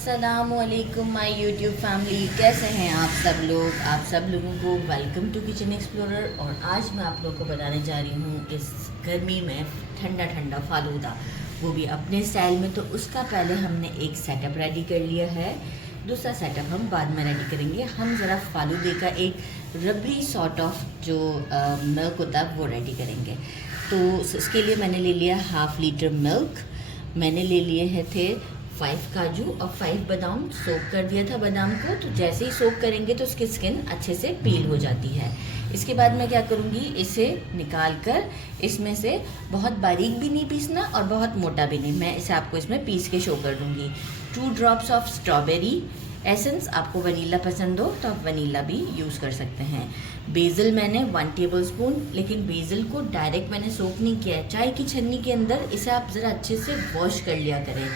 अस्सलामुअलैकुम my YouTube family, कैसे हैं आप सब लोग। आप सब लोगों को वेलकम टू किचन एक्सप्लोरर। और आज मैं आप लोगों को बताने जा रही हूँ इस गर्मी में ठंडा ठंडा फालूदा, वो भी अपने स्टाइल में। तो उसका पहले हमने एक सेटअप रेडी कर लिया है, दूसरा सेटअप हम बाद में रेडी करेंगे। हम ज़रा फालूदे का एक रबड़ी सॉर्ट ऑफ जो मिल्क होता है वो रेडी करेंगे। तो इसके लिए मैंने ले लिया 1/2 लीटर मिल्क, मैंने ले लिए थे 5 काजू और 5 बादाम। सोक कर दिया था बादाम को, तो जैसे ही सोक करेंगे तो उसकी स्किन अच्छे से पील हो जाती है। इसके बाद मैं क्या करूँगी, इसे निकाल कर इसमें से बहुत बारीक भी नहीं पीसना और बहुत मोटा भी नहीं, मैं इसे आपको इसमें पीस के शो कर दूँगी। 2 ड्रॉप्स ऑफ स्ट्रॉबेरी एसेंस, आपको वनीला पसंद हो तो आप वनीला भी यूज़ कर सकते हैं। बेसिल मैंने 1 टेबलस्पून, लेकिन बेसिल को डायरेक्ट मैंने सोक नहीं किया है, चाय की छन्नी के अंदर इसे आप ज़रा अच्छे से वॉश कर लिया करें।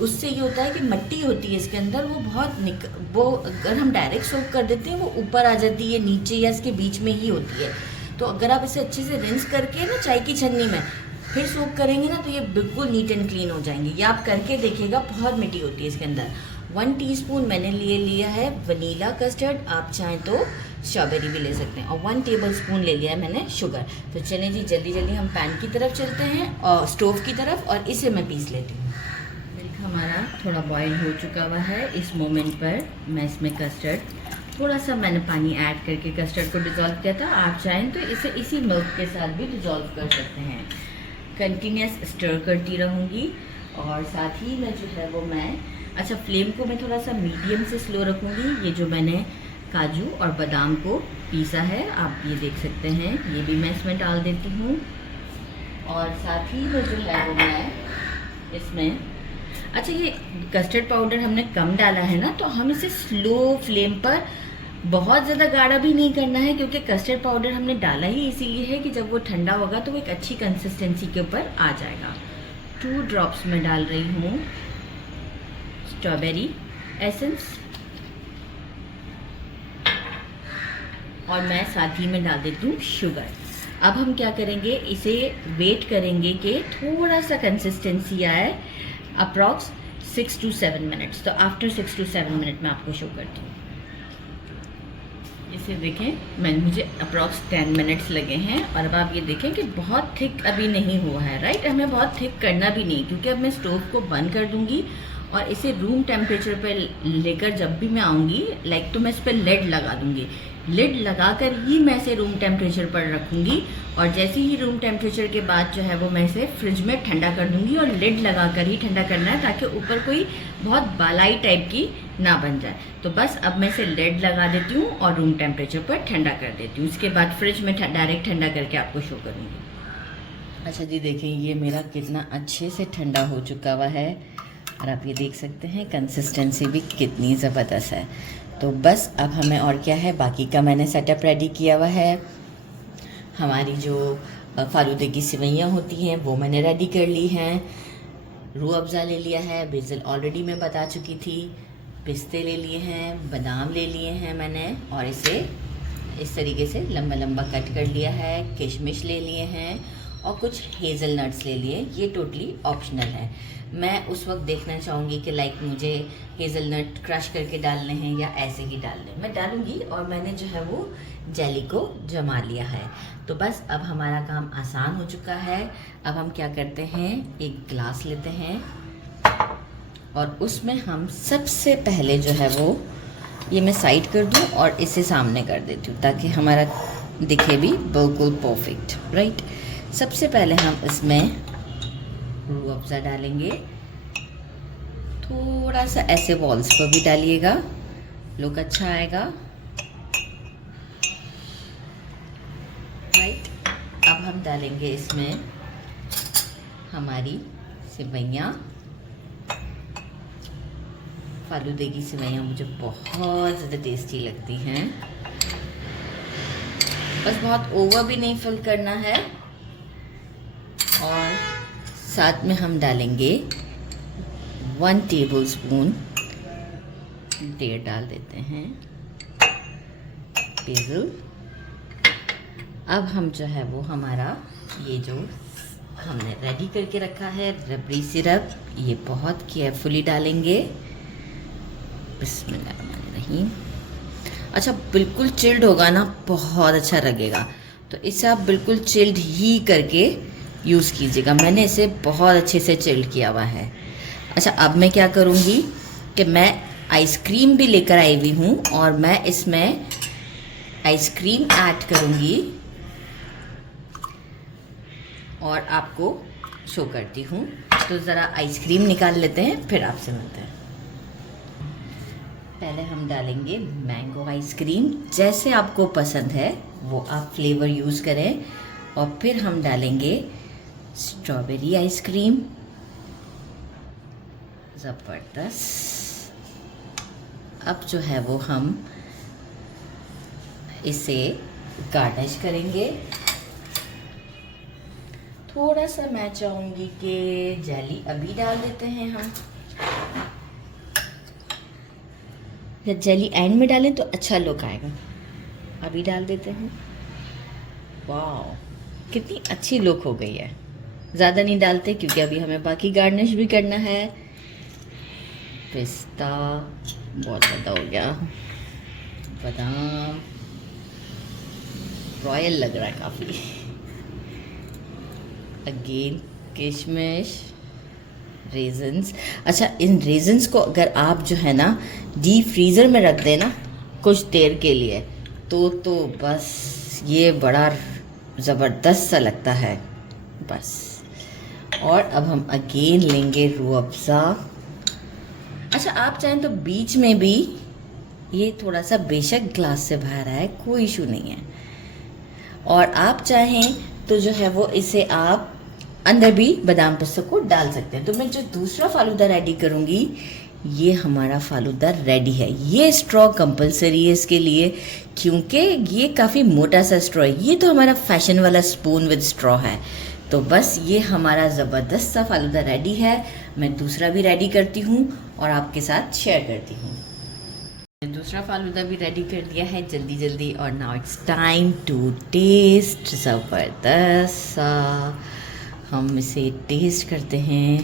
उससे ये होता है कि मिट्टी होती है इसके अंदर, वो वो अगर हम डायरेक्ट सोक कर देते हैं वो ऊपर आ जाती है, नीचे या इसके बीच में ही होती है। तो अगर आप इसे अच्छे से रिंस करके ना चाय की छन्नी में फिर सोक करेंगे ना, तो ये बिल्कुल नीट एंड क्लीन हो जाएंगे। ये आप करके देखिएगा, बहुत मिट्टी होती है इसके अंदर। 1 टीस्पून मैंने लिया है वनीला कस्टर्ड, आप चाहें तो स्ट्रॉबेरी भी ले सकते हैं, और 1 टेबलस्पून ले लिया है मैंने शुगर। तो चलें जी, जल्दी जल्दी हम पैन की तरफ चलते हैं और स्टोव की तरफ, और इसे मैं पीस लेती हूँ। हमारा थोड़ा बॉईल हो चुका हुआ है। इस मोमेंट पर मैं इसमें कस्टर्ड थोड़ा सा मैंने पानी ऐड करके कस्टर्ड को डिज़ोल्व किया था, आप चाहें तो इसे इसी मिल्क के साथ भी डिज़ोल्व कर सकते हैं। कंटिन्यूस स्टर करती रहूँगी, और साथ ही में जो है वो अच्छा फ्लेम को मैं थोड़ा सा मीडियम से स्लो रखूँगी। ये जो मैंने काजू और बादाम को पीसा है, आप ये देख सकते हैं, ये भी मैं इसमें डाल देती हूँ। और साथ ही में जो है वो मैं इसमें ये कस्टर्ड पाउडर हमने कम डाला है ना, तो हम इसे स्लो फ्लेम पर, बहुत ज़्यादा गाढ़ा भी नहीं करना है, क्योंकि कस्टर्ड पाउडर हमने डाला ही इसीलिए है कि जब वो ठंडा होगा तो वो एक अच्छी कंसिस्टेंसी के ऊपर आ जाएगा। 2 ड्रॉप्स में डाल रही हूँ स्ट्रॉबेरी एसेंस, और मैं साथ ही में डाल देती हूँ शुगर। अब हम क्या करेंगे, इसे वेट करेंगे कि थोड़ा सा कंसिस्टेंसी आए, अप्रॉक्स 6 to 7 मिनट्स। तो आफ्टर 6 to 7 मिनट मैं आपको शो करती हूँ। इसे देखें, मुझे अप्रॉक्स 10 मिनट्स लगे हैं, और अब आप ये देखें कि बहुत थिक अभी नहीं हुआ है, राइट। हमें बहुत थिक करना भी नहीं, क्योंकि अब मैं स्टोव को बंद कर दूंगी और इसे रूम टेम्परेचर पर लेकर जब भी मैं आऊँगी तो मैं इस पर लिड लगा दूँगी। लिड लगाकर ही मैं इसे रूम टेम्परेचर पर रखूँगी, और जैसे ही रूम टेम्परेचर के बाद जो है वो मैं इसे फ्रिज में ठंडा कर दूँगी। और लिड लगाकर ही ठंडा करना है, ताकि ऊपर कोई बहुत बालाई टाइप की ना बन जाए। तो बस अब मैं इसे लिड लगा देती हूँ और रूम टेम्परेचर पर ठंडा कर देती हूँ। उसके बाद फ्रिज में डायरेक्ट ठंडा करके आपको शो करूँगी। अच्छा जी, देखें ये मेरा कितना अच्छे से ठंडा हो चुका हुआ है, और आप ये देख सकते हैं कंसिस्टेंसी भी कितनी ज़बरदस्त है। तो बस अब हमें और क्या है, बाकी का मैंने सेटअप रेडी किया हुआ है। हमारी जो फालूदे की सिवैयाँ होती हैं वो मैंने रेडी कर ली हैं। रूह अफ़ज़ा ले लिया है, बेसिल ऑलरेडी मैं बता चुकी थी, पिस्ते ले लिए हैं, बादाम ले लिए हैं मैंने, और इसे इस तरीके से लंबा लंबा कट कर लिया है। किशमिश ले लिए हैं, और कुछ हेज़ल नट्स ले लिए। ये टोटली ऑप्शनल है। मैं उस वक्त देखना चाहूँगी कि मुझे हेज़ल नट क्रश करके डालने हैं या ऐसे ही डालने, मैं डालूँगी। और मैंने जो है वो जेली को जमा लिया है। तो बस अब हमारा काम आसान हो चुका है। अब हम क्या करते हैं, एक ग्लास लेते हैं, और उसमें हम सबसे पहले जो है वो, ये मैं साइड कर दूँ और इसे सामने कर देती हूँ, ताकि हमारा दिखे भी बिल्कुल परफेक्ट, राइट। सबसे पहले हम इसमें रूह अफ़ज़ा डालेंगे, थोड़ा सा ऐसे वॉल्स पर भी डालिएगा, लुक अच्छा आएगा, राइट। अब हम डालेंगे इसमें हमारी सिवैयाँ। फालूदे की सिवैयाँ मुझे बहुत ज़्यादा टेस्टी लगती हैं। बस बहुत ओवर भी नहीं फिल करना है। और साथ में हम डालेंगे 1 टेबलस्पून, डेढ़ डाल देते हैं, बेसिल। अब हम जो है वो हमारा ये जो हमने रेडी करके रखा है रबड़ी सिरप, ये बहुत केयरफुली डालेंगे। बिस्मिल्लाहिर्रहमानिर्रहीम। अच्छा, बिल्कुल चिल्ड होगा ना, बहुत अच्छा लगेगा। तो इसे आप बिल्कुल चिल्ड ही करके यूज़ कीजिएगा। मैंने इसे बहुत अच्छे से चिल्ड किया हुआ है। अच्छा, अब मैं क्या करूँगी कि मैं आइसक्रीम भी लेकर आई हुई हूँ और मैं इसमें आइसक्रीम ऐड करूँगी और आपको शो करती हूँ। तो ज़रा आइसक्रीम निकाल लेते हैं, फिर आपसे मिलते हैं। पहले हम डालेंगे मैंगो आइसक्रीम, जैसे आपको पसंद है वो आप फ्लेवर यूज़ करें। और फिर हम डालेंगे स्ट्रॉबेरी आइसक्रीम, ज़बरदस्त। अब जो है वो हम इसे गार्निश करेंगे। थोड़ा सा मैं चाहूँगी कि जेली अभी डाल देते हैं हम, या जेली एंड में डालें तो अच्छा लुक आएगा। अभी डाल देते हैं। वाह, कितनी अच्छी लुक हो गई है। ज़्यादा नहीं डालते क्योंकि अभी हमें बाकी गार्निश भी करना है। पिस्ता बहुत ज़्यादा हो गया, बादाम रॉयल लग रहा है काफ़ी, अगेन किशमिश, रेजन्स। अच्छा, इन रेजन्स को अगर आप जो है ना डीप फ्रीज़र में रख देना कुछ देर के लिए तो बस ये बड़ा ज़बरदस्त सा लगता है बस। और अब हम अगेन लेंगे रूह अफ़ज़ा। अच्छा, आप चाहें तो बीच में भी, ये थोड़ा सा बेशक ग्लास से बाहर आए, कोई इशू नहीं है। और आप चाहें तो जो है वो इसे आप अंदर भी बादाम पिस्ता को डाल सकते हैं। तो मैं जो दूसरा फालूदा रेडी करूँगी, ये हमारा फालूदा रेडी है। ये स्ट्रॉ कंपलसरी है इसके लिए, क्योंकि ये काफ़ी मोटा सा स्ट्रॉ है। ये तो हमारा फैशन वाला स्पून विद स्ट्रॉ है। तो बस ये हमारा ज़बरदस्त सा फालूदा रेडी है। मैं दूसरा भी रेडी करती हूँ और आपके साथ शेयर करती हूँ। दूसरा फालूदा भी रेडी कर दिया है जल्दी जल्दी। और now it's time to test. ज़बरदस्त सा हम इसे टेस्ट करते हैं।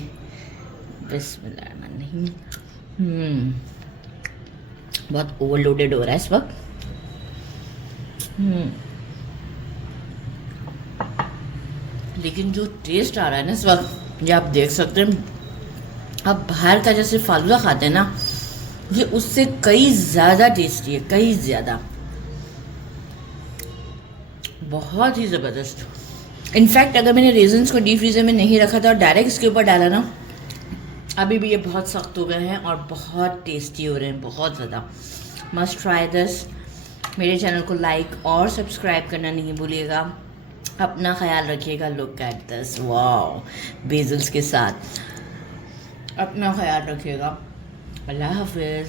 बिस्मिल्लाहिर्रहमानिर्रहीम। बहुत ओवरलोडेड हो रहा है इस वक्त। लेकिन जो टेस्ट आ रहा है ना इस वक्त, ये आप देख सकते हैं। आप बाहर का जैसे फालूदा खाते हैं ना, ये उससे कई ज़्यादा टेस्टी है, कई ज़्यादा, बहुत ही ज़बरदस्त। इनफैक्ट अगर मैंने रेजन्स को डीप फ्रीज़र में नहीं रखा था और डायरेक्ट इसके ऊपर डाला ना, अभी भी ये बहुत सख्त हो गए हैं और बहुत टेस्टी हो रहे हैं, बहुत ज़्यादा। Must try this. मेरे चैनल को लाइक और सब्सक्राइब करना नहीं भूलिएगा। अपना ख्याल रखिएगा। Look at this, wow, bezels के साथ। अपना ख्याल रखिएगा। अल्लाह हाफिज़।